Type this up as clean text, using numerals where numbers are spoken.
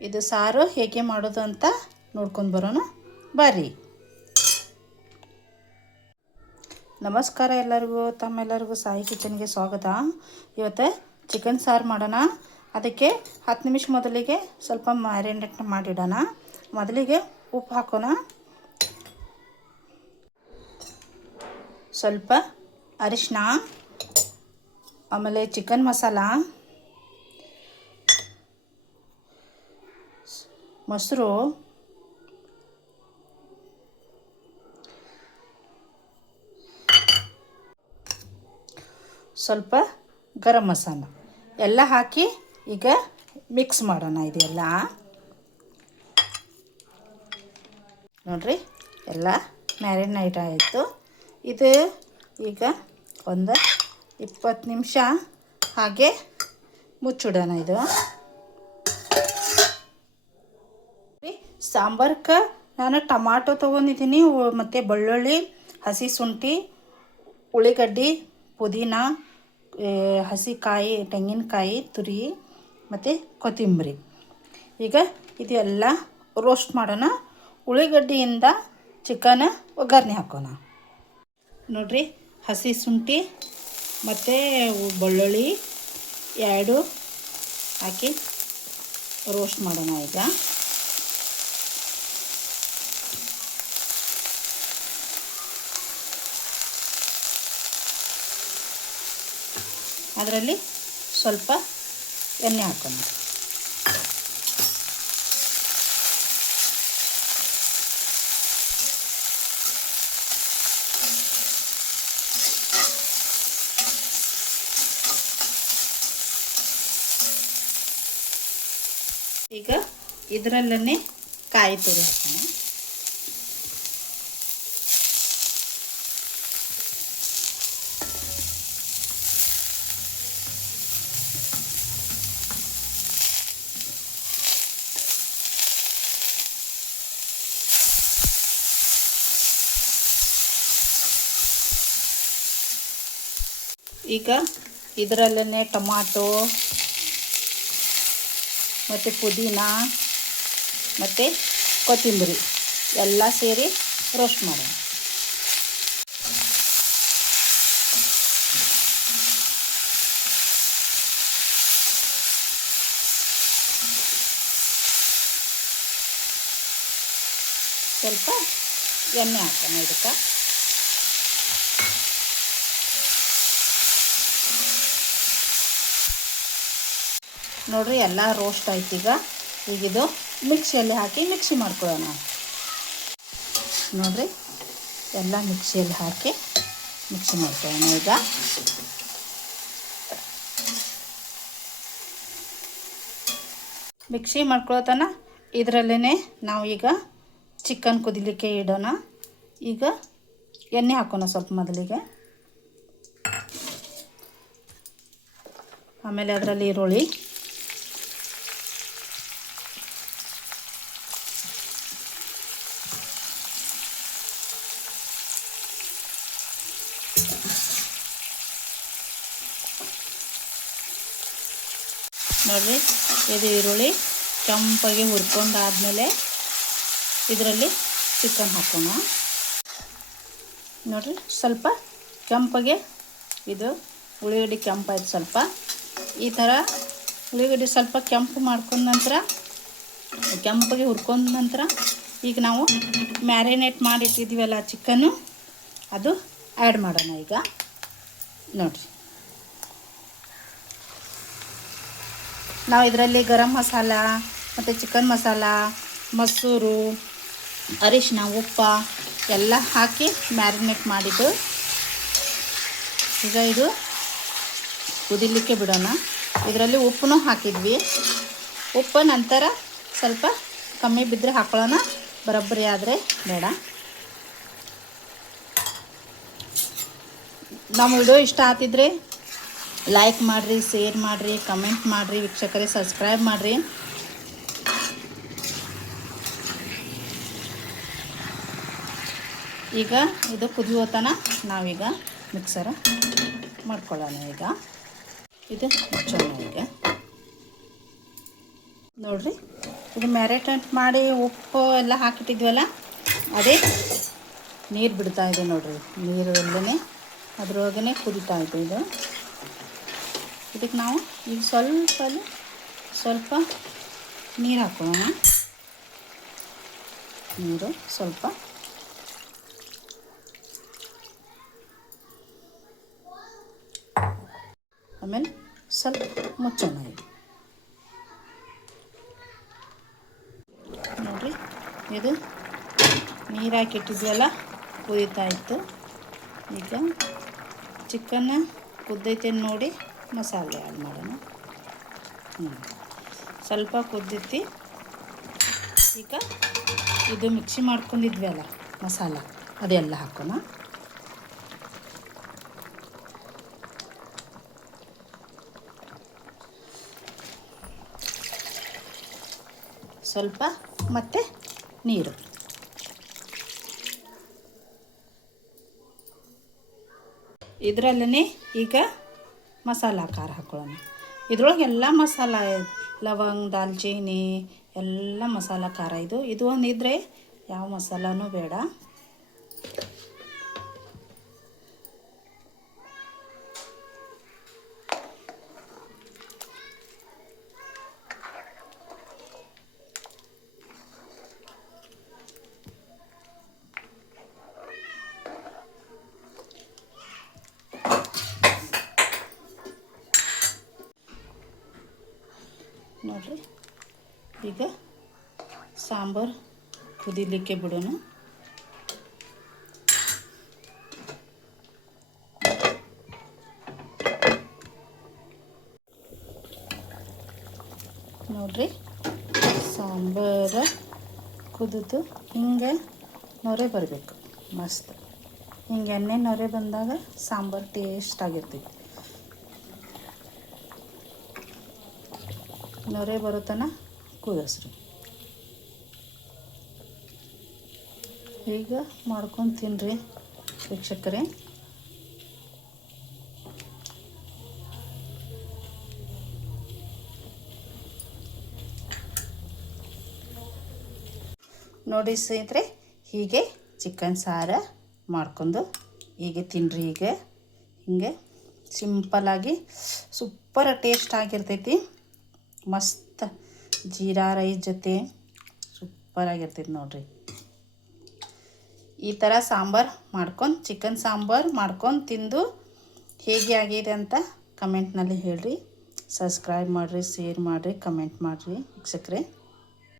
ಇದು ಸಾರು ಹೇಗೆ ಮಾಡೋದು ಅಂತ ನೋಡ್ಕೊಂಡು ಬರೋಣ ಬರ್ರಿ. ನಮಸ್ಕಾರ ಎಲ್ಲರಿಗೂ, ತಮ್ಮೆಲ್ಲರಿಗೂ ಸಾಯಿ ಕಿಚನ್ಗೆ ಸ್ವಾಗತ. ಇವತ್ತು ಚಿಕನ್ ಸಾರು ಮಾಡೋಣ. ಅದಕ್ಕೆ 10 ನಿಮಿಷ ಮೊದಲಿಗೆ ಸ್ವಲ್ಪ ಮ್ಯಾರಿನೇಟ್ ಮಾಡಿಡೋಣ. ಮೊದಲಿಗೆ ಉಪ್ಪು ಹಾಕೋಣ, ಸ್ವಲ್ಪ ಅರಿಶಿನ, ಆಮೇಲೆ ಚಿಕನ್ ಮಸಾಲ, ಮೊಸರು, ಸ್ವಲ್ಪ ಗರಂ ಮಸಾಲ ಎಲ್ಲ ಹಾಕಿ ಈಗ ಮಿಕ್ಸ್ ಮಾಡೋಣ. ಇದೆಲ್ಲ ನೋಡ್ರಿ, ಎಲ್ಲ ಮ್ಯಾರಿನೇಟ್ ಆಯಿತು. ಇದು ಈಗ ಒಂದು 20 ನಿಮಿಷ ಹಾಗೆ ಮುಚ್ಚಿಡೋಣ. ಇದು ಸಾಂಬಾರ್ಗೆ ನಾನು ಟಮಾಟೊ ತೊಗೊಂಡಿದ್ದೀನಿ, ಮತ್ತು ಬೆಳ್ಳುಳ್ಳಿ, ಹಸಿ ಶುಂಠಿ, ಉಳ್ಳಿಗಡ್ಡಿ, ಪುದೀನ, ಹಸಿಕಾಯಿ, ತೆಂಗಿನಕಾಯಿ ತುರಿ ಮತ್ತು ಕೊತ್ತಂಬರಿ. ಈಗ ಇದೆಲ್ಲ ರೋಸ್ಟ್ ಮಾಡೋಣ. ಉಳ್ಳಿಗಡ್ಡಿಯಿಂದ ಚಿಕನ್ ಒಗ್ಗರಣೆ ಹಾಕೋಣ. ನೋಡಿರಿ, ಹಸಿ ಶುಂಠಿ ಮತ್ತು ಬೆಳ್ಳುಳ್ಳಿ ಎರಡು ಹಾಕಿ ರೋಸ್ಟ್ ಮಾಡೋಣ. ಈಗ ಅದರಲ್ಲಿ ಸ್ವಲ್ಪ ಎಣ್ಣೆ ಹಾಕೋಣ. ಈಗ ಇದರಲ್ಲೇ ಕಾಯಿ ತುರಿ ಹಾಕೋಣ. ಈಗ ಇದರಲ್ಲೇ ಟೊಮಾಟೊ ಮತ್ತು ಪುದೀನ ಮತ್ತು ಕೊತ್ತಂಬರಿ ಎಲ್ಲ ಸೇರಿ ರೋಸ್ಟ್ ಮಾಡೋಣ. ಸ್ವಲ್ಪ ಎಣ್ಣೆ ಹಾಕೋಣ ಇದಕ್ಕೆ. ನೋಡಿರಿ, ಎಲ್ಲ ರೋಸ್ಟ್ ಆಯ್ತು. ಈಗ ಇದು ಮಿಕ್ಸಿಯಲ್ಲಿ ಹಾಕಿ ಮಿಕ್ಸಿ ಮಾಡ್ಕೊಳ್ಳೋಣ. ನೋಡಿರಿ, ಎಲ್ಲ ಮಿಕ್ಸಿಯಲ್ಲಿ ಹಾಕಿ ಮಿಕ್ಸಿ ಮಾಡ್ಕೊಳ್ಳೋಣ. ಈಗ ಮಿಕ್ಸಿ ಮಾಡ್ಕೊಳ್ಳೋತನ ಇದರಲ್ಲೇ ನಾವು ಈಗ ಚಿಕನ್ ಕುದಿಲಿಕ್ಕೆ ಇಡೋಣ. ಈಗ ಎಣ್ಣೆ ಹಾಕೋಣ ಸ್ವಲ್ಪ ಮೊದಲಿಗೆ, ಆಮೇಲೆ ಅದರಲ್ಲಿ ಈರುಳ್ಳಿ, ನೋಡಿರಿ, ಇದು ಈರುಳ್ಳಿ ಕೆಂಪಾಗಿ ಹುರ್ಕೊಂಡಾದಮೇಲೆ ಇದರಲ್ಲಿ ಚಿಕನ್ ಹಾಕೋಣ. ನೋಡಿರಿ, ಸ್ವಲ್ಪ ಕೆಂಪಾಗೆ ಇದು ಉಳ್ಳಾಗಡ್ಡಿ ಕೆಂಪಾಯ್ತು. ಸ್ವಲ್ಪ ಈ ಥರ ಉಳ್ಳಾಗಡ್ಡಿ ಸ್ವಲ್ಪ ಕೆಂಪು ಮಾಡ್ಕೊಂಡ ನಂತರ, ಕೆಂಪಾಗಿ ಹುರ್ಕೊಂಡ ನಂತರ ಈಗ ನಾವು ಮ್ಯಾರಿನೇಟ್ ಮಾಡಿಟ್ಟಿದ್ದೀವಲ್ಲ ಚಿಕನ್ನು, ಅದು ಆ್ಯಡ್ ಮಾಡೋಣ. ಈಗ ನೋಡಿರಿ, ನಾವು ಇದರಲ್ಲಿ ಗರಂ ಮಸಾಲ ಮತ್ತು ಚಿಕನ್ ಮಸಾಲ, ಮೊಸರು, ಅರಿಶಿನ, ಉಪ್ಪು ಎಲ್ಲ ಹಾಕಿ ಮ್ಯಾರಿನೇಟ್ ಮಾಡಿದ್ದು. ಈಗ ಇದು ಕುದಿಲಿಕ್ಕೆ ಬಿಡೋಣ. ಇದರಲ್ಲಿ ಉಪ್ಪು ಹಾಕಿದ್ವಿ. ಉಪ್ಪು ನಂತರ ಸ್ವಲ್ಪ ಕಮ್ಮಿ ಬಿದ್ದರೆ ಹಾಕೊಳ್ಳೋಣ, ಬರೋಬ್ಬರಿ ಆದರೆ ಬೇಡ. ನಮ್ಮ ವಿಡಿಯೋ ಇಷ್ಟ ಆಗ್ತಿದ್ರೆ ಲೈಕ್ ಮಾಡಿರಿ, ಶೇರ್ ಮಾಡಿರಿ, ಕಮೆಂಟ್ ಮಾಡಿರಿ, ವೀಕ್ಷಕರೇ ಸಬ್ಸ್ಕ್ರೈಬ್ ಮಾಡಿರಿ. ಈಗ ಇದು ಕುದಿಯೋತನ ನಾವೀಗ ಮಿಕ್ಸರ್ ಮಾಡ್ಕೊಳ್ಳೋಣ. ಈಗ ಇದು ಮುಚ್ಚೋಣ. ಈಗ ನೋಡಿರಿ, ಇದು ಮ್ಯಾರಿನೇಟ್ ಮಾಡಿ ಉಪ್ಪು ಎಲ್ಲ ಹಾಕಿಟ್ಟಿದ್ವಲ್ಲ, ಅದೇ ನೀರು ಬಿಡ್ತಾ ಇದೆ ನೋಡಿರಿ. ನೀರು ಎಲ್ಲನೇ ಅದರೊಳಗನೆ ಕುದಿತಾ ಇದೆ ಇದು. ಇದಕ್ಕೆ ನಾವು ಈಗ ಸ್ವಲ್ಪ ನೀರು ಹಾಕೋಣ. ನೀರು ಸ್ವಲ್ಪ, ಆಮೇಲೆ ಸ್ವಲ್ಪ ಮುಚ್ಚೋಣ. ನೋಡಿರಿ, ಇದು ನೀರು ಹಾಕಿಟ್ಟಿದ್ವಲ್ಲ ಕುದೀತಾ ಇತ್ತು. ಈಗ ಚಿಕನ್ನ ಕುದ್ದೈತೆ ನೋಡಿ ಮಸಾಲೆ ಆ್ಯಡ್ ಮಾಡೋಣ. ಸ್ವಲ್ಪ ಕುದ್ದೈತಿ. ಈಗ ಇದು ಮಿಕ್ಸಿ ಮಾಡ್ಕೊಂಡಿದ್ವಲ್ಲ ಮಸಾಲ, ಅದೆಲ್ಲ ಹಾಕೋಣ. ಸ್ವಲ್ಪ ಮತ್ತು ನೀರು. ಇದರಲ್ಲೇ ಈಗ ಮಸಾಲ ಖಾರ ಹಾಕೊಳ್ಳೋಣ. ಇದ್ರೊಳಗೆ ಎಲ್ಲ ಮಸಾಲ, ಲವಂಗ, ದಾಲ್ಚಿನ್ನಿ ಎಲ್ಲ ಮಸಾಲ ಖಾರ. ಇದು ಒಂದು ಇದ್ದರೆ ಯಾವ ಮಸಾಲನೂ ಬೇಡ. ನೋಡಿರಿ, ಈಗ ಸಾಂಬಾರು ಕುದಿಲಿಕ್ಕೆ ಬಿಡೋಣ. ನೋಡಿರಿ, ಸಾಂಬಾರು ಕುದಿದು ಹಿಂಗೆ ನೊರೆ ಬರಬೇಕು. ಮಸ್ತ್ ಹಿಂಗೆ ಎಣ್ಣೆ ನೊರೆ ಬಂದಾಗ ಸಾಂಬಾರು ಟೇಸ್ಟ್ ಆಗಿರ್ತೈತಿ. ನೊರೆ ಬರೋ ತನಕ ಕುದಿಸ್ರಿ. ಈಗ ಮಾಡ್ಕೊಂಡು ತಿನ್ನಿರಿ ವೀಕ್ಷಕರೇ. ನೋಡಿ ಸ್ನೇಹಿತರೆ, ಹೀಗೆ ಚಿಕನ್ ಸಾರು ಮಾಡ್ಕೊಂಡು ಹೀಗೆ ತಿನ್ನಿರಿ. ಈಗ ಹಿಂಗೆ ಸಿಂಪಲ್ಲಾಗಿ ಸೂಪರ್ ಟೇಸ್ಟ್ ಆಗಿರ್ತೈತಿ. ಮಸ್ತ್ ಜೀರಾ ರೈಸ್ ಜೊತೆ ಸೂಪರಾಗಿರ್ತೈತಿ ನೋಡಿರಿ. ಈ ಥರ ಸಾಂಬಾರು ಮಾಡ್ಕೊಂಡು, ಚಿಕನ್ ಸಾಂಬಾರು ಮಾಡ್ಕೊಂಡು ತಿಂದು ಹೇಗೆ ಆಗಿದೆ ಅಂತ ಕಮೆಂಟ್ನಲ್ಲಿ ಹೇಳಿರಿ. ಸಬ್ಸ್ಕ್ರೈಬ್ ಮಾಡಿರಿ, ಶೇರ್ ಮಾಡಿರಿ, ಕಮೆಂಟ್ ಮಾಡಿರಿ ವೀಕ್ಷಕರೇ.